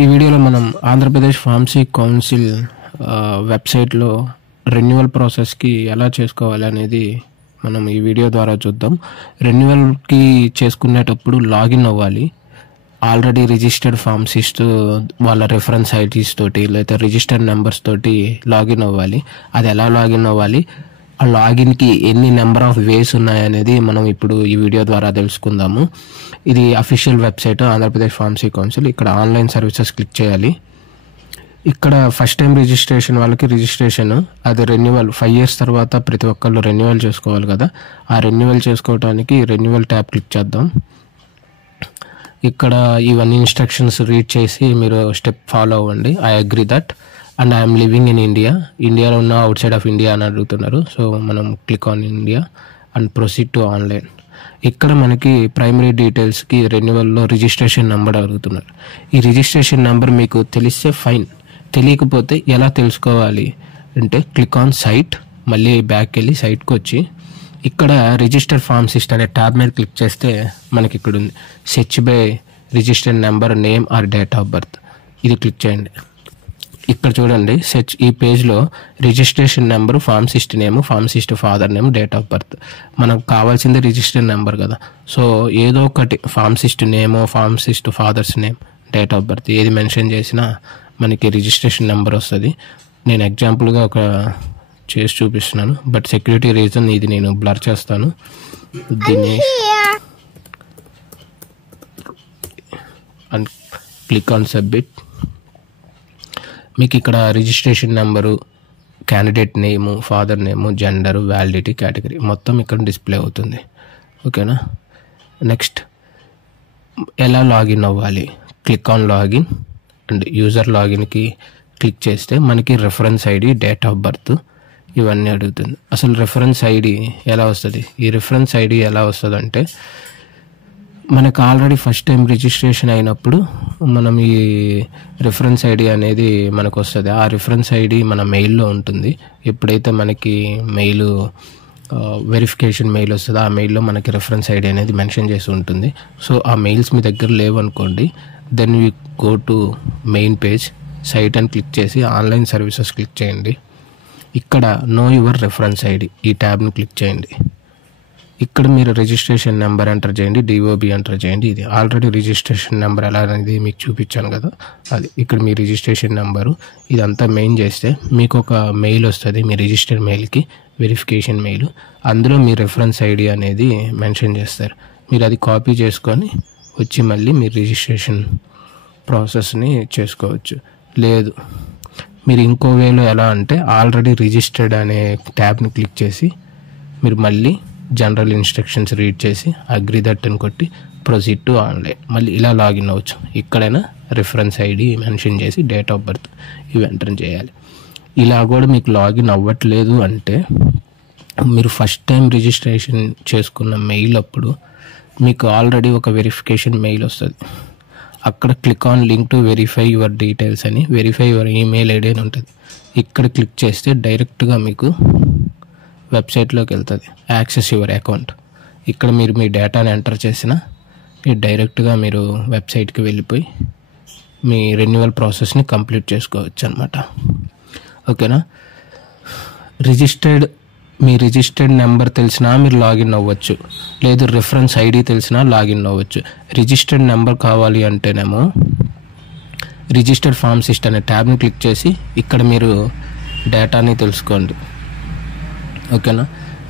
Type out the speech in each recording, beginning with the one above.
ఈ వీడియోలో మనం ఆంధ్రప్రదేశ్ ఫార్మసీ కౌన్సిల్ వెబ్సైట్లో రెన్యువల్ ప్రాసెస్కి ఎలా చేసుకోవాలి అనేది మనం ఈ వీడియో ద్వారా చూద్దాం. రెన్యువల్కి చేసుకునేటప్పుడు లాగిన్ అవ్వాలి. ఆల్రెడీ రిజిస్టర్డ్ ఫార్మసిస్ట్ వాళ్ళ రెఫరెన్స్ ఐడీస్ తోటి లేదా రిజిస్టర్డ్ నెంబర్స్ తోటి లాగిన్ అవ్వాలి. అది ఎలా లాగిన్ అవ్వాలి, ఆ లాగిన్కి ఎన్ని నెంబర్ ఆఫ్ వేస్ ఉన్నాయనేది మనం ఇప్పుడు ఈ వీడియో ద్వారా తెలుసుకుందాము. ఇది official website Andhra Pradesh pharmacy council. ఇక్కడ ఆన్లైన్ సర్వీసెస్ క్లిక్ చేయాలి. ఇక్కడ ఫస్ట్ టైం రిజిస్ట్రేషన్ వాళ్ళకి రిజిస్ట్రేషన్, అది రెన్యువల్ 5 years తర్వాత ప్రతి ఒక్కళ్ళు రెన్యువల్ చేసుకోవాలి కదా. ఆ రెన్యువల్ చేసుకోవడానికి రెన్యువల్ ట్యాబ్ క్లిక్ చేద్దాం. ఇక్కడ ఇవన్నీ ఇన్స్ట్రక్షన్స్ రీడ్ చేసి మీరు స్టెప్ ఫాలో అవ్వండి. I agree that and I'm living in India. ఇండియాలో ఉన్న అవుట్ సైడ్ ఆఫ్ ఇండియా అని అడుగుతున్నారు. సో మనం click on India and proceed to online. ఇక్కడ మనకి ప్రైమరీ డీటెయిల్స్కి రెన్యువల్లో రిజిస్ట్రేషన్ నెంబర్ అడుగుతున్నారు. ఈ రిజిస్ట్రేషన్ నెంబర్ మీకు తెలిస్తే ఫైన్, తెలియకపోతే ఎలా తెలుసుకోవాలి అంటే క్లిక్ ఆన్ సైట్, మళ్ళీ బ్యాక్ వెళ్ళి సైట్కి వచ్చి ఇక్కడ రిజిస్టర్డ్ ఫార్మసిస్ట్ అనే ట్యాబ్ మీద క్లిక్ చేస్తే మనకి ఇక్కడ ఉంది search by registered number, name or date of birth. ఇది క్లిక్ చేయండి. ఇక్కడ చూడండి సెర్చ్, ఈ పేజ్లో registration number, pharmacist name, pharmacist father name, date of birth. మనకు కావాల్సింది రిజిస్టర్ నెంబర్ కదా. సో ఏదో ఒకటి ఫార్మసిస్ట్ నేమో, pharmacist father's name, date of birth ఏది మెన్షన్ చేసినా మనకి రిజిస్ట్రేషన్ నెంబర్ వస్తుంది. నేను ఎగ్జాంపుల్గా ఒక చేసి చూపిస్తున్నాను, బట్ సెక్యూరిటీ రీజన్ ఇది నేను బ్లర్ చేస్తాను. దీన్ని అండ్ క్లిక్ ఆన్ సబ్మిట్. మీకు ఇక్కడ registration number, candidate name, father name, gender, validity, category మొత్తం ఇక్కడ డిస్ప్లే అవుతుంది. ఓకేనా. నెక్స్ట్ ఎలా లాగిన్ అవ్వాలి, click on login and user లాగిన్కి క్లిక్ చేస్తే మనకి reference ID, date of birth ఇవన్నీ అడుగుతుంది. అసలు రెఫరెన్స్ ఐడి ఎలా వస్తుంది? ఈ రెఫరెన్స్ ఐడి ఎలా వస్తుంది అంటే మనకు ఆల్రెడీ ఫస్ట్ టైం రిజిస్ట్రేషన్ అయినప్పుడు మనం ఈ రిఫరెన్స్ ఐడి అనేది మనకు వస్తుంది. ఆ రిఫరెన్స్ ఐడి మన మెయిల్లో ఉంటుంది. ఎప్పుడైతే మనకి మెయిల్ వెరిఫికేషన్ మెయిల్ వస్తుందో ఆ మెయిల్లో మనకి రెఫరెన్స్ ఐడి అనేది మెన్షన్ చేసి ఉంటుంది. సో ఆ మెయిల్స్ మీ దగ్గర లేవనుకోండి, then you go to main page, site అని క్లిక్ చేసి ఆన్లైన్ సర్వీసెస్ క్లిక్ చేయండి. ఇక్కడ నో యువర్ రెఫరెన్స్ ఐడి ఈ ట్యాబ్ని క్లిక్ చేయండి. ఇక్కడ మీరు రిజిస్ట్రేషన్ నెంబర్ ఎంటర్ చేయండి, డిఓబి ఎంటర్ చేయండి. ఇది ఆల్రెడీ రిజిస్ట్రేషన్ నెంబర్ ఎలా అనేది మీకు చూపించాను కదా, అది ఇక్కడ మీ రిజిస్ట్రేషన్ నెంబరు. ఇదంతా మెయిన్ చేస్తే మీకు ఒక మెయిల్ వస్తుంది, మీ రిజిస్టర్డ్ మెయిల్కి వెరిఫికేషన్ మెయిల్. అందులో మీ రెఫరెన్స్ ఐడి అనేది మెన్షన్ చేస్తారు. మీరు అది కాపీ చేసుకొని వచ్చి మళ్ళీ మీ రిజిస్ట్రేషన్ ప్రాసెస్ని చేసుకోవచ్చు. లేదు మీరు ఇంకో వేలో ఎలా అంటే ఆల్రెడీ రిజిస్టర్డ్ అనే ట్యాబ్ని క్లిక్ చేసి మీరు మళ్ళీ జనరల్ ఇన్స్ట్రక్షన్స్ రీడ్ చేసి అగ్రీ దట్ అని కొట్టి ప్రొసీడ్ టు ఆన్లైన్. మళ్ళీ ఇలా లాగిన్ అవ్వచ్చు. ఇక్కడైనా రిఫరెన్స్ ఐడి మెన్షన్ చేసి డేట్ ఆఫ్ బర్త్ ఇవి ఎంటర్ చేయాలి. ఇలా కూడా మీకు లాగిన్ అవ్వట్లేదు అంటే మీరు ఫస్ట్ టైం రిజిస్ట్రేషన్ చేసుకున్న మెయిల్ అప్పుడు మీకు ఆల్రెడీ ఒక వెరిఫికేషన్ మెయిల్ వస్తుంది. అక్కడ click on link to verify your details అని, వెరిఫై యువర్ ఈమెయిల్ ఐడి అని ఉంటుంది. ఇక్కడ క్లిక్ చేస్తే డైరెక్ట్గా మీకు వెబ్సైట్లోకి వెళ్తుంది, యాక్సెస్ యువర్ అకౌంట్. ఇక్కడ మీరు మీ డేటాని ఎంటర్ చేసిన డైరెక్ట్గా మీరు వెబ్సైట్కి వెళ్ళిపోయి మీ రెన్యువల్ ప్రాసెస్ని కంప్లీట్ చేసుకోవచ్చు అనమాట. ఓకేనా. మీ రిజిస్టర్డ్ నెంబర్ తెలిసినా మీరు లాగిన్ అవ్వచ్చు, లేదు రెఫరెన్స్ ఐడి తెలిసినా లాగిన్ అవ్వచ్చు. రిజిస్టర్డ్ నెంబర్ కావాలి అంటేనేమో రిజిస్టర్డ్ ఫార్మసిస్ట్ అనే ట్యాబ్ని క్లిక్ చేసి ఇక్కడ మీరు డేటాని తెలుసుకోండి. ఓకేనా.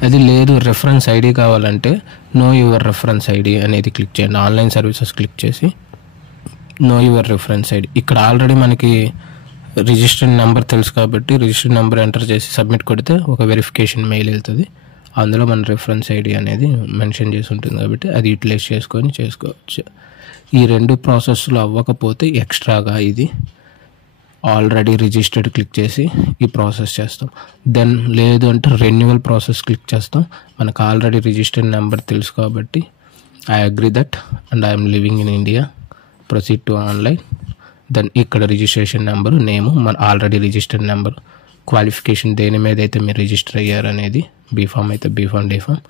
అది లేదు రెఫరెన్స్ ఐడి కావాలంటే నో యువర్ రెఫరెన్స్ ఐడి అనేది క్లిక్ చేయండి. ఆన్లైన్ సర్వీసెస్ క్లిక్ చేసి నో యువర్ రెఫరెన్స్ ఐడి. ఇక్కడ ఆల్రెడీ మనకి రిజిస్టర్డ్ నెంబర్ తెలుసు కాబట్టి రిజిస్టర్డ్ నెంబర్ ఎంటర్ చేసి సబ్మిట్ కొడితే ఒక వెరిఫికేషన్ మెయిల్ వెళ్తుంది. అందులో మన రెఫరెన్స్ ఐడి అనేది మెన్షన్ చేసి ఉంటుంది కాబట్టి అది యూటిలైజ్ చేసుకొని చేసుకోవచ్చు. ఈ రెండు ప్రాసెస్లు అవ్వకపోతే ఎక్స్ట్రాగా ఇది ఆల్రెడీ రిజిస్టర్డ్ క్లిక్ చేసి ఈ ప్రాసెస్ చేస్తాం. దెన్ లేదు అంటే రెన్యువల్ ప్రాసెస్ క్లిక్ చేస్తాం. మనకు ఆల్రెడీ రిజిస్టర్డ్ నెంబర్ తెలుసు కాబట్టి I agree that and I'm living in India, proceed to online. Then ఇక్కడ రిజిస్ట్రేషన్ నెంబరు, నేము, మన ఆల్రెడీ రిజిస్టర్డ్ నెంబరు, క్వాలిఫికేషన్ దేని మీద అయితే మీరు రిజిస్టర్ అయ్యారు అనేది, బీఫామ్ అయితే B Pharm, D Pharm,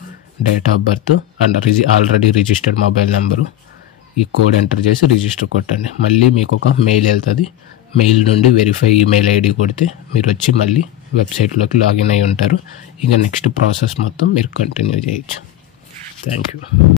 date of birth and already registered mobile number. ఈ కోడ్ ఎంటర్ చేసి రిజిస్టర్ కొట్టండి. మళ్ళీ మీకు ఒక మెయిల్ వెళ్తుంది. మెయిల్ నుండి వెరిఫై ఈమెయిల్ ఐడి కొడితే మీరు వచ్చి మళ్ళీ వెబ్సైట్లోకి లాగిన్ అయి ఉంటారు. ఇక నెక్స్ట్ ప్రాసెస్ మొత్తం మీరు కంటిన్యూ చేయొచ్చు. Thank you.